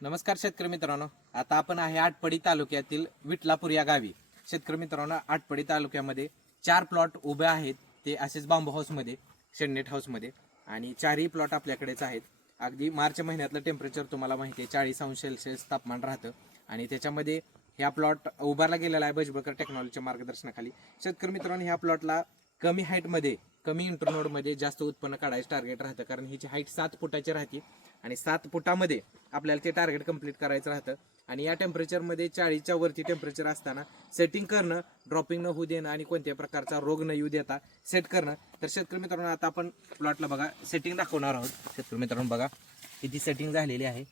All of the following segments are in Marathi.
नमस्कार शेतकरी मित्रांनो, आता आपण आहे आटपाडी तालुक्यातील विटलापूर या गावी. शेतकरी मित्रांनो, आटपाडी तालुक्यामध्ये 4 प्लॉट उभे आहेत. ते असेच बांबू हाऊसमध्ये, शेडनेट हाऊसमध्ये, आणि 4ही प्लॉट आपल्याकडेच आहेत. अगदी मार्च महिन्यातलं टेम्परेचर तुम्हाला माहिती आहे, 40°C तापमान राहतं. आणि त्याच्यामध्ये ह्या प्लॉट उभारला गेलेला आहे बजबळकर टेक्नॉलॉजीच्या मार्गदर्शनाखाली. शेतकरी मित्रांनो, ह्या प्लॉटला कमी हाईटमध्ये, कमी इंटरनोडमध्ये जास्त उत्पन्न काढायचं टार्गेट राहतं, कारण हिची हाईट 7 फुटाची राहते आणि 7 फुटामध्ये आपल्याला ते टार्गेट कंप्लीट करायचं राहतं. आणि या टेम्परेचरमध्ये 40च्या वरती टेम्परेचर असताना सेटिंग करणं, ड्रॉपिंग न होऊ देणं आणि कोणत्याही प्रकारचा रोग न येऊ देता सेट करणं. तर शेतकरी मित्रांनो, आता आपण प्लॉटला बघा सेटिंग दाखवणार आहोत. शेतकरी मित्रांनो, बघा किती सेटिंग झालेली आहे.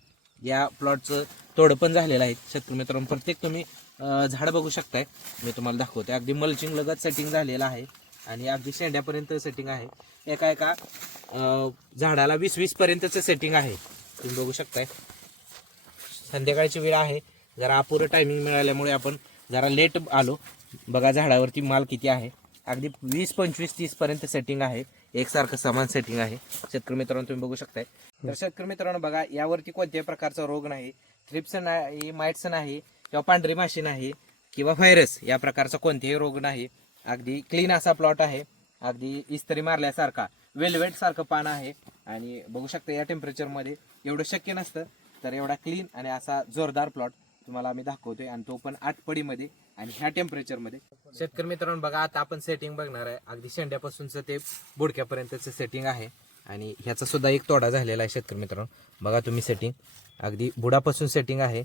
या प्लॉटचं तोड पण झालेलं आहे. शेतकरी मित्रांनो, प्रत्येक तुम्ही झाड बघू शकताय, मी तुम्हाला दाखवतोय. अगदी मल्चिंग लगत सेटिंग झालेलं आहे आणि अगदी शेंड्यापर्यंत सेटिंग आहे. एका झाडाला 20-20 पर्यंतचं सेटिंग आहे, तुम्ही बघू शकताय. संध्याकाळची वेळ आहे, जरा अपुरं टायमिंग मिळाल्यामुळे आपण जरा लेट आलो. बघा झाडावरती माल किती आहे. अगदी 20, 25, 30 पर्यंत सेटिंग आहे. एकसारखं समान सेटिंग आहे. शेतकरी मित्रांनो, तुम्ही बघू शकताय. तर शेतकरी मित्रांनो, बघा यावरती कोणत्याही प्रकारचा रोग नाही, थ्रिप्स नाही, माइट्स नाही, किंवा पांढरी माशी नाही, किंवा व्हायरस या प्रकारचा कोणताही रोग नाही. अगदी क्लीन असा प्लॉट आहे. अगदी इस्त्री मारल्यासारखा वेलवेट सारखं पान आहे. आणि बघू शकता या टेम्परेचरमध्ये एवढं शक्य नसतं, तर एवढा क्लीन आणि असा जोरदार प्लॉट तुम्हाला आम्ही दाखवतोय, आणि तो पण आटपडीमध्ये आणि ह्या टेम्परेचरमध्ये. शेतकरी मित्रांनो, बघा आता आपण सेटिंग बघणार आहे. अगदी शेंड्यापासूनचं ते बुडक्यापर्यंतचं सेटिंग आहे. आणि ह्याचा सुद्धा एक तोडा झालेला आहे. शेतकरी मित्रांनो, बघा तुम्ही सेटिंग अगदी बुडापासून सेटिंग आहे.